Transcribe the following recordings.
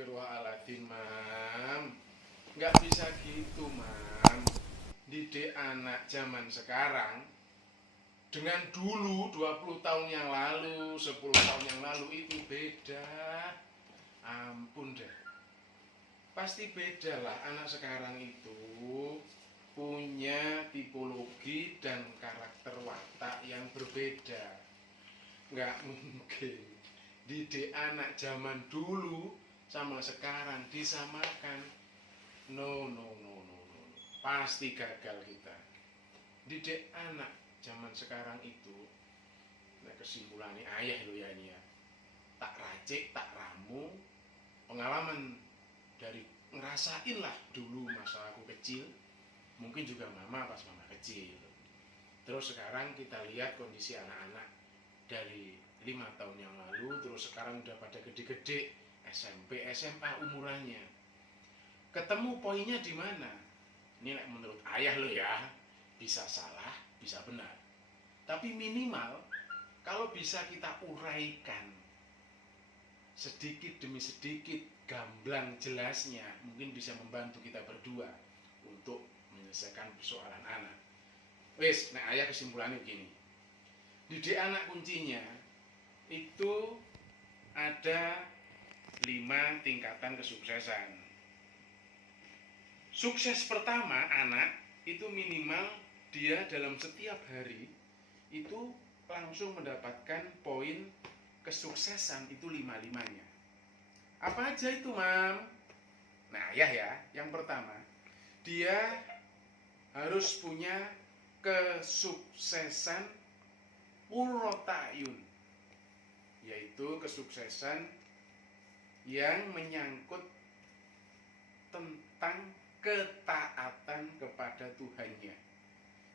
Astagfirullahaladzim, Mam. Nggak bisa gitu, Mam. Didik anak zaman sekarang dengan dulu 20 tahun yang lalu, 10 tahun yang lalu itu beda. Ampun deh. Pasti beda lah, anak sekarang itu punya tipologi dan karakter watak yang berbeda. Nggak mungkin didik anak zaman dulu sama sekarang disamakan. No, no, no, no, no. Pasti gagal kita. Didik anak zaman sekarang itu, nah kesimpulannya ayah lo ya ini ya, tak racik, tak ramu, pengalaman dari ngerasain lah dulu masa aku kecil, mungkin juga mama pas mama kecil. Terus sekarang kita lihat kondisi anak-anak dari 5 tahun yang lalu, terus sekarang udah pada gede-gede, SMP, SMA umurannya. Ketemu poinnya di mana? Ini menurut ayah lo ya, bisa salah, bisa benar. Tapi minimal kalau bisa kita uraikan sedikit demi sedikit, gamblang jelasnya, mungkin bisa membantu kita berdua untuk menyelesaikan persoalan anak. Wes, nah ayah kesimpulannya begini. Didik anak kuncinya itu ada 5 tingkatan kesuksesan. Sukses pertama anak itu minimal dia dalam setiap hari itu langsung mendapatkan poin kesuksesan itu 5-5-nya. Apa aja itu, Mam? Nah, ya, yang pertama, dia harus punya kesuksesan qurrata'yun, yaitu kesuksesan yang menyangkut tentang ketaatan kepada Tuhannya.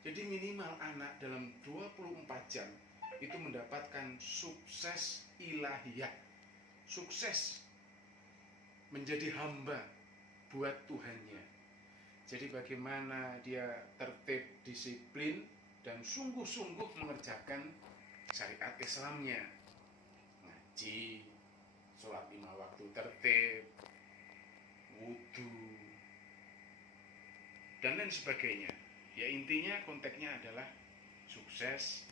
Jadi minimal anak dalam 24 jam itu mendapatkan sukses ilahiyah, sukses menjadi hamba buat Tuhannya. Jadi bagaimana dia tertib, disiplin, dan sungguh-sungguh mengerjakan syariat Islamnya. Ngaji, sholat 5 waktu tertib, wudu, dan lain sebagainya. Ya intinya konteksnya adalah sukses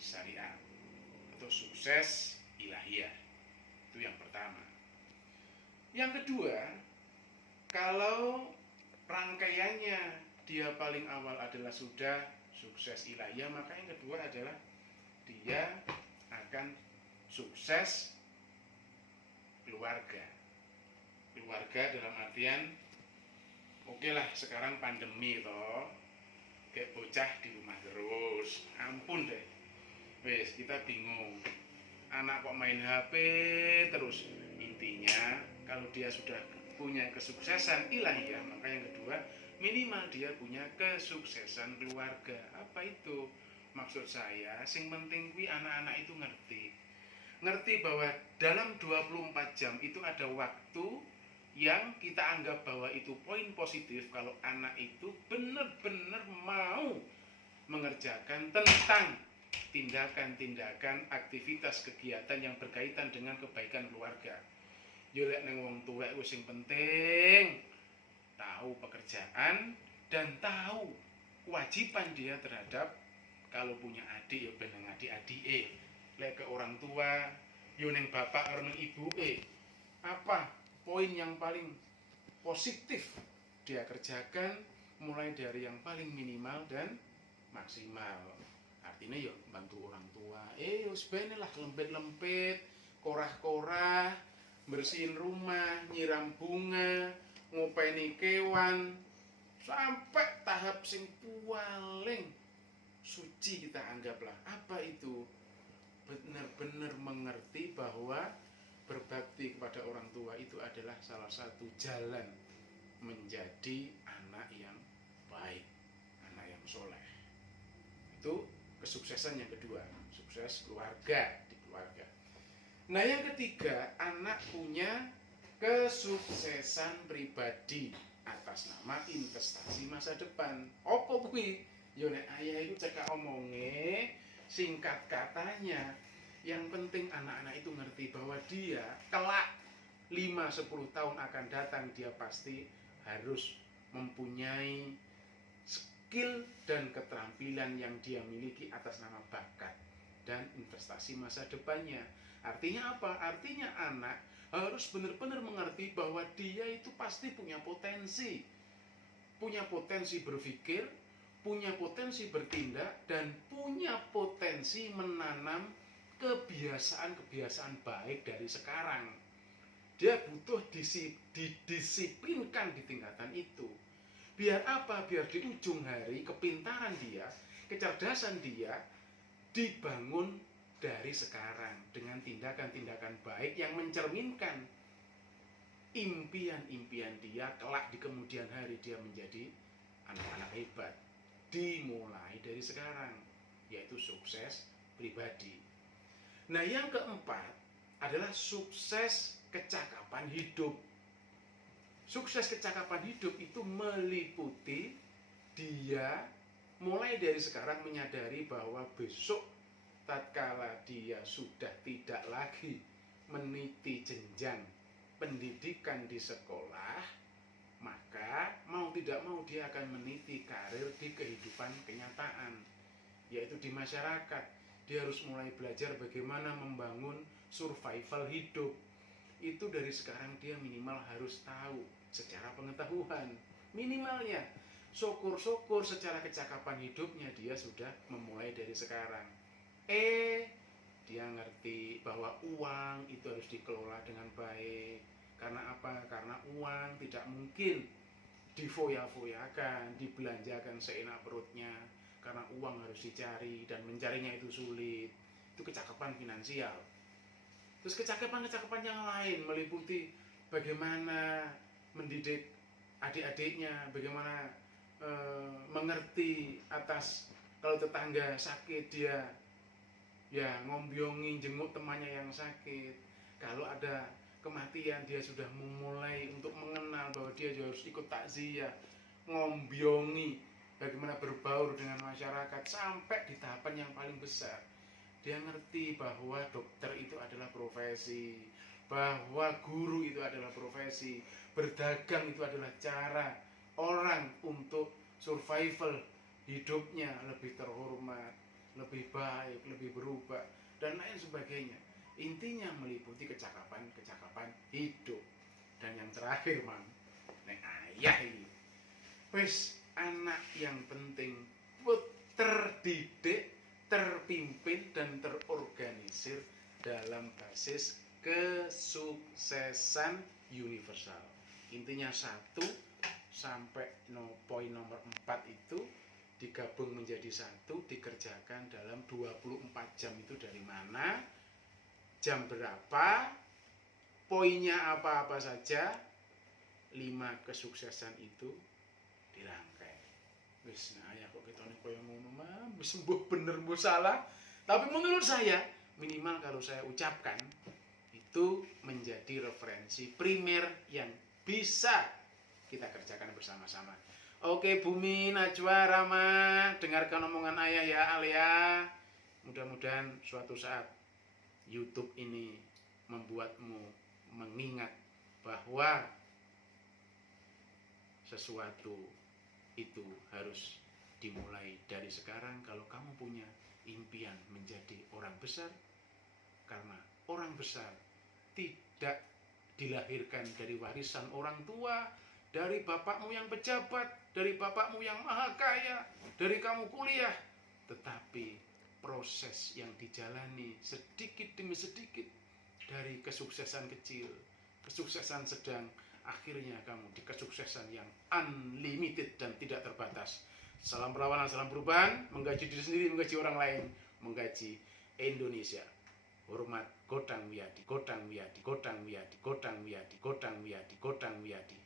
syariat atau sukses ilahiyah. Itu yang pertama. Yang kedua, kalau rangkaiannya dia paling awal adalah sudah sukses ilahiyah, maka yang kedua adalah dia akan sukses keluarga. Keluarga dalam artian oke lah sekarang pandemi toh, kayak bocah di rumah terus, ampun deh. Wes kita bingung, anak kok main HP terus. Intinya kalau dia sudah punya kesuksesan ilahiyah, maka yang kedua minimal dia punya kesuksesan keluarga. Apa itu? Maksud saya sing penting kuwi anak-anak itu ngerti bahwa dalam 24 jam itu ada waktu yang kita anggap bahwa itu poin positif kalau anak itu benar-benar mau mengerjakan tentang tindakan-tindakan, aktivitas, kegiatan yang berkaitan dengan kebaikan keluarga. Yo lek nang wong tuwek wis sing penting tahu pekerjaan dan tahu kewajiban dia terhadap kalau punya adik ya ben nang adik-adike. Lek ke orang tua yo ning bapak karo ning ibuke. Apa poin yang paling positif dia kerjakan mulai dari yang paling minimal dan maksimal. Artinya ya bantu orang tua. Wis bene lah lempit-lempit, korah-korah, bersihin rumah, nyiram bunga, ngopeni kewan, sampai tahap sing paling suci kita anggaplah. Apa itu? Benar-benar mengerti bahwa berbakti kepada orang tua itu adalah salah satu jalan menjadi anak yang baik, anak yang soleh. Itu kesuksesan yang kedua, sukses keluarga di keluarga. Nah yang ketiga, anak punya kesuksesan pribadi atas nama investasi masa depan. Apa kuwi? Yo nek ayah itu cekak omonge, singkat katanya, yang penting anak-anak itu ngerti bahwa dia kelak 5-10 tahun akan datang, dia pasti harus mempunyai skill dan keterampilan yang dia miliki atas nama bakat dan investasi masa depannya. Artinya apa? Artinya anak harus benar-benar mengerti bahwa dia itu pasti punya potensi berpikir, punya potensi bertindak, dan punya potensi menanam kebiasaan-kebiasaan baik dari sekarang. Dia butuh didisiplinkan di tingkatan itu. Biar apa? Biar di ujung hari kepintaran dia, kecerdasan dia dibangun dari sekarang dengan tindakan-tindakan baik yang mencerminkan impian-impian dia kelak di kemudian hari dia menjadi anak-anak hebat. Dimulai dari sekarang, yaitu sukses pribadi. Nah, yang keempat adalah sukses kecakapan hidup. Sukses kecakapan hidup itu meliputi dia mulai dari sekarang menyadari bahwa besok tatkala dia sudah tidak lagi meniti jenjang pendidikan di sekolah, maka mau tidak mau dia akan meniti karir di kehidupan kenyataan, yaitu di masyarakat. Dia harus mulai belajar bagaimana membangun survival hidup. Itu dari sekarang dia minimal harus tahu secara pengetahuan. Minimalnya, syukur-syukur secara kecakapan hidupnya dia sudah memulai dari sekarang. Dia ngerti bahwa uang itu harus dikelola dengan baik. Karena apa? Karena uang tidak mungkin difoya-foyakan, dibelanjakan seenak perutnya. Karena uang harus dicari dan mencarinya itu sulit. Itu kecakapan finansial. Terus kecakapan-kecakapan yang lain meliputi bagaimana mendidik adik-adiknya, bagaimana mengerti atas kalau tetangga sakit dia ya ngombyongi jenguk temannya yang sakit. Kalau ada kematian dia sudah memulai untuk mengenal bahwa dia harus ikut takziah, ngombyongi bagaimana berbaur dengan masyarakat sampai di tahapan yang paling besar. Dia ngerti bahwa dokter itu adalah profesi, bahwa guru itu adalah profesi, berdagang itu adalah cara orang untuk survival hidupnya lebih terhormat, lebih baik, lebih berubah, dan lain sebagainya. Intinya meliputi kecakapan hidup. Dan yang terakhir, Mang, nek ayah ini, wis anak yang penting terdidik, terpimpin, dan terorganisir dalam basis kesuksesan universal. Intinya 1 sampai poin nomor 4 itu digabung menjadi 1, dikerjakan dalam 24 jam. Itu dari mana, jam berapa, poinnya apa-apa saja, 5 kesuksesan itu dirangkai. Wis nah ya kok ketone koyo ngono mah, wis mbuh bener mbuh salah. Tapi menurut saya minimal kalau saya ucapkan itu menjadi referensi primer yang bisa kita kerjakan bersama-sama. Oke Bumi, Najwa, Rama, dengarkan omongan ayah ya Alia. Mudah-mudahan suatu saat YouTube ini membuatmu mengingat bahwa sesuatu itu harus dimulai dari sekarang. Kalau kamu punya impian menjadi orang besar, karena orang besar tidak dilahirkan dari warisan orang tua, dari bapakmu yang pejabat, dari bapakmu yang maha kaya, dari kamu kuliah, tetapi proses yang dijalani sedikit demi sedikit dari kesuksesan kecil, kesuksesan sedang, akhirnya kamu di kesuksesan yang unlimited dan tidak terbatas. Salam perlawanan, salam perubahan, menggaji diri sendiri, menggaji orang lain, menggaji Indonesia. Hormat Godang Wiyadi, Godang Wiyadi, Godang Wiyadi, Godang Wiyadi, Godang Wiyadi, Godang Wiyadi.